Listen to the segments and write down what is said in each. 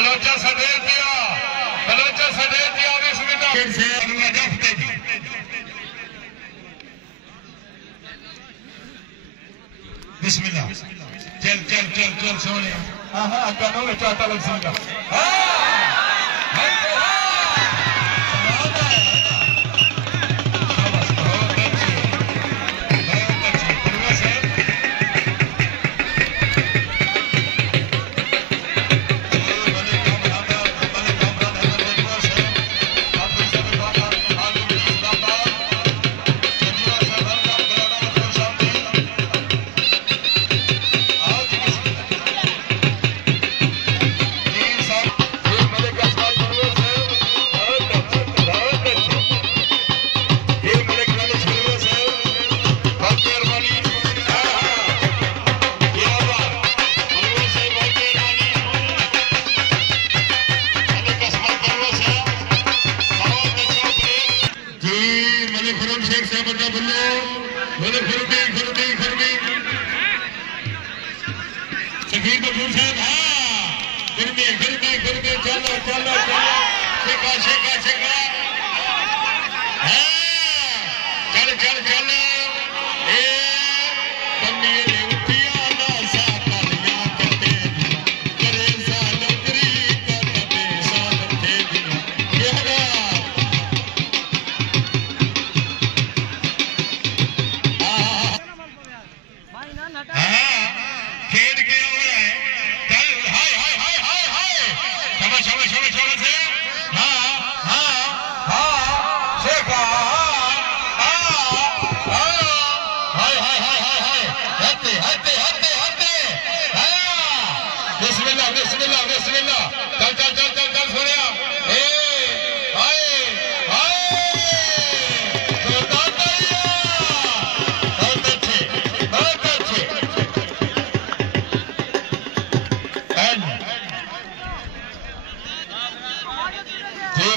बलोचा सदैव दिया, बलोचा सदैव दिया बिस्मिल्लाह से जफ्ते जी बिस्मिल्लाह चल चल चल चल सोने हाँ हाँ कानों में चाहता लग सीगा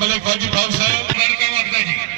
मलिक फौजी भाव साहब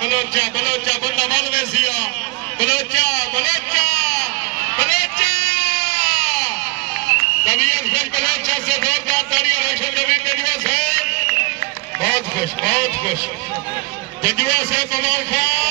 बलोचा बलोचा बंदा मालवे सिया बलोचा बलोचा बलोचा तबीयत खुश बलोचा से जोरदार तालियां रोशन नबीन जजुआ साहब बहुत खुश जजुआ साहब कमाल खान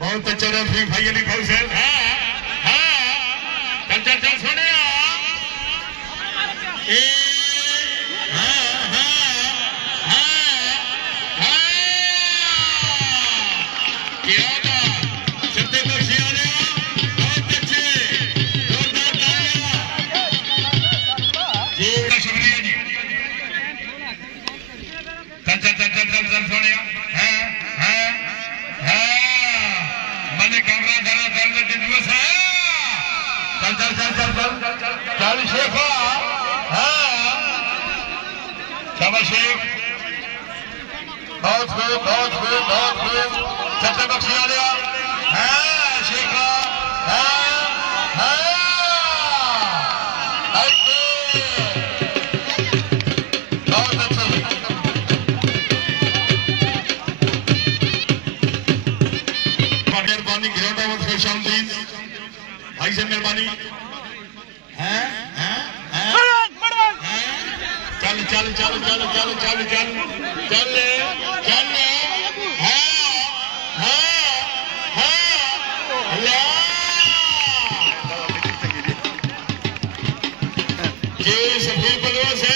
बहुत अच्छा रेफरी भाई अली भाई साहब। चल चल चल सोने मेहरबानी घिरौटा मत खुश आमदीद भाई से मेहरबानी हैं हैं चल चल चल चल चल चल चल चल चल ये सफेद बलवा से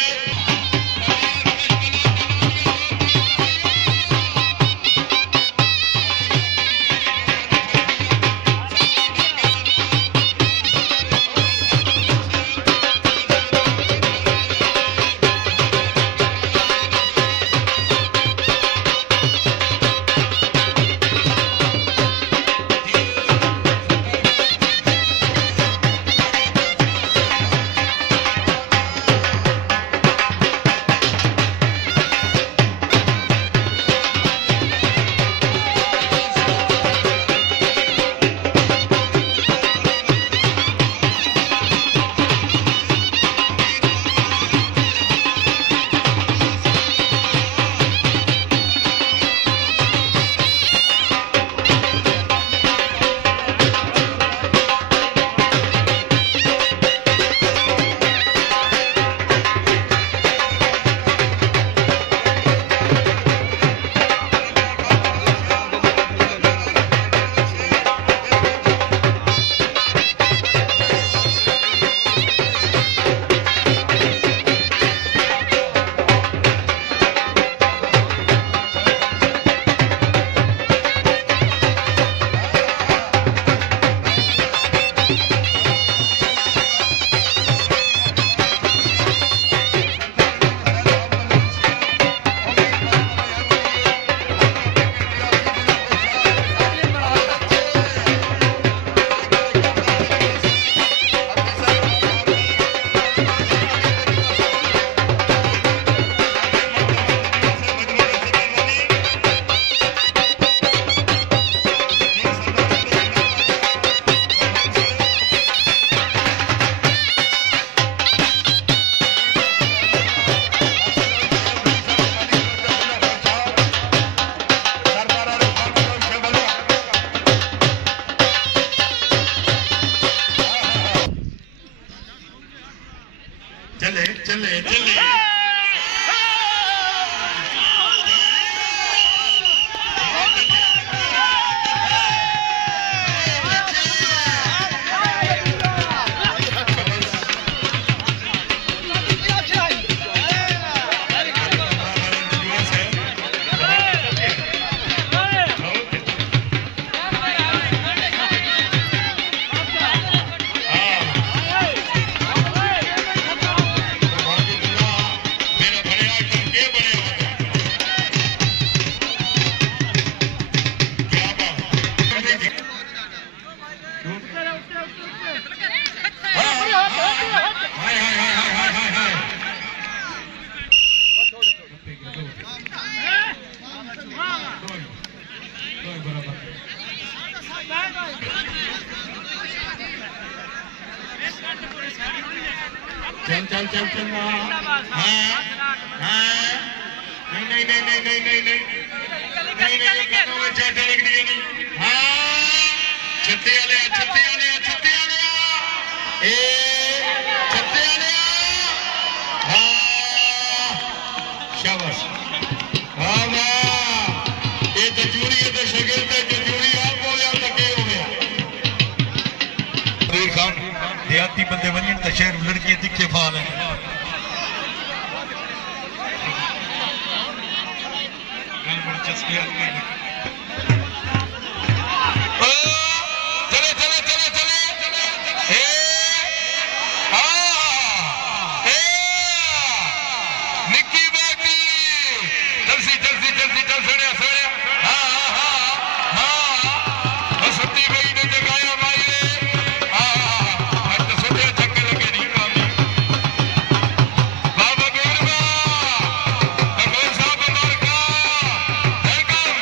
चले चले चले चल चल चल चल नहीं नहीं नहीं नहीं नहीं नहीं नहीं नहीं नहीं चाटा लग रही है नहीं छत्ते वाले छत्ते वाले छत्ते वाले ए छत्ते वाले शाबाश वाह ये तो जूरी है तो शकील पे जो जूरी आप हो गया तो क्या हो गया फरीद खान देहाती बंदे वंजन तो शहर लड़की दिखे फाल है चले चले चले चले निक्की बेटी जल्दी जल्दी जल्दी चल सोने सोने सत्ती भाई ने जगाया भाई ने सोचे चक्के लगे नहीं कामी बाबा गोरबा भगवान साहब मुबारक वेलकम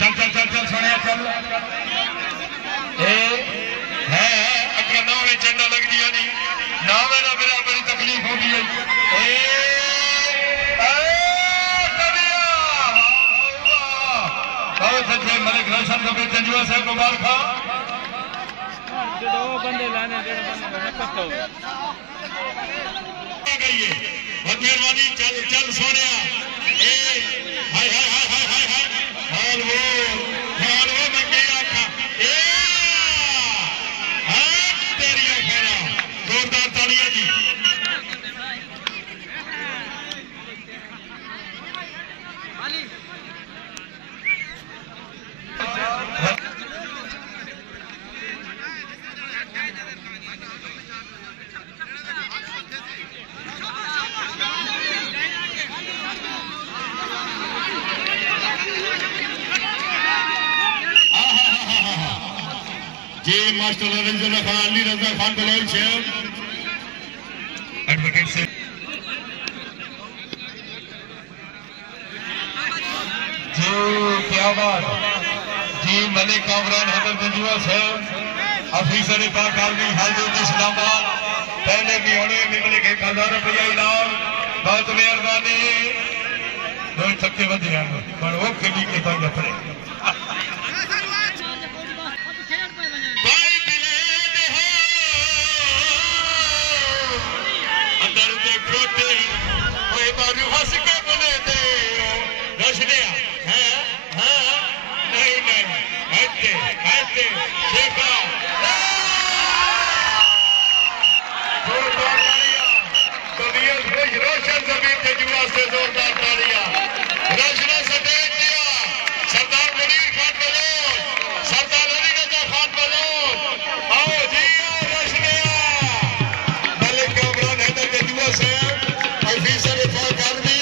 चल चल चल चल सोनिया चल है अगर ना में झंडा लग दिया नहीं ना मेरा मेरा बड़ी तकलीफ होगी है बहुत अच्छे मलिक रोशन को जंजुआ साहब को बाल खा बंदे लाने बहुत मेहरबानी चल चल सोनिया हाय हाय हाय हाय हाय हाय वो मंगे आखा तेरी आखेरा जोरदार तालियां जी जी मास्टर रंजन खान अली रजा खान बलोच है एडवोकेट से जी क्या बात जी मलिक कामरान हैदर जंजुआ साहब ऑफिसर पाक आर्मी हाजिर इस्लामाबाद पहले भी होने भी मलिक 1000 रुपया इनाम बहुत मेहरबानी दो थके बजे पर वो खेली के तो अपने रोशन जमीन के जुआ से जोरदार तालियां रोशना से देख दिया सरदार मुनीर खान बलोच सरदार अली रजा खान बलोच आओ जी रोशनिया मलिक कामरान हैदर के जुआ से ऑफिसर फाक आर्मी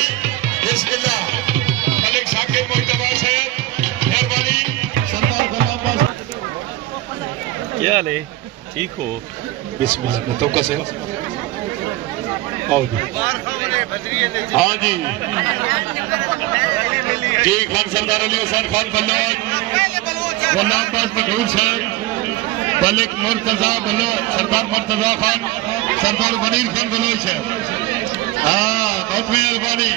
बिस्मिल्लाह मलिक शाकिर मुस्तफा साहब मेहरबानी सरदार गुलाम क्या ले ठीक हो बिस्मिल्लाह मुतवक्का से हाँ जी जी खान सरदार अली हुसैन खान बलोच गुलाम अब्बास मखदूम साहब मलिक मुर्तजा बलोच सरदार मुर्तजा खान सरदार मुनीर खान बलोच है हाँ बहुत मेहरबानी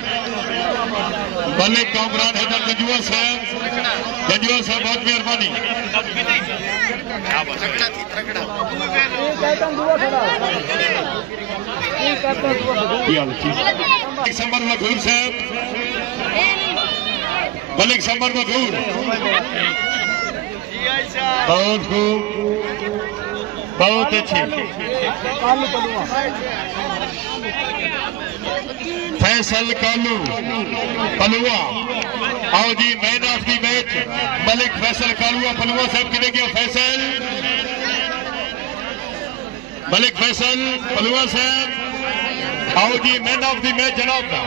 मलिक कामरान हैदर जंजुआ साहब बहुत मेहरबानी संबर मखदूम साहब मलिक संबर मखदूम बहुत खूब बहुत अच्छे फैसल कालू पलुआ आओ जी man of the match Malik Faisal Kalua Palua साहब किने गया फैसल मलिक फैसल पलुआ साहब आओ जी मैन ऑफ दी मैच जनाब का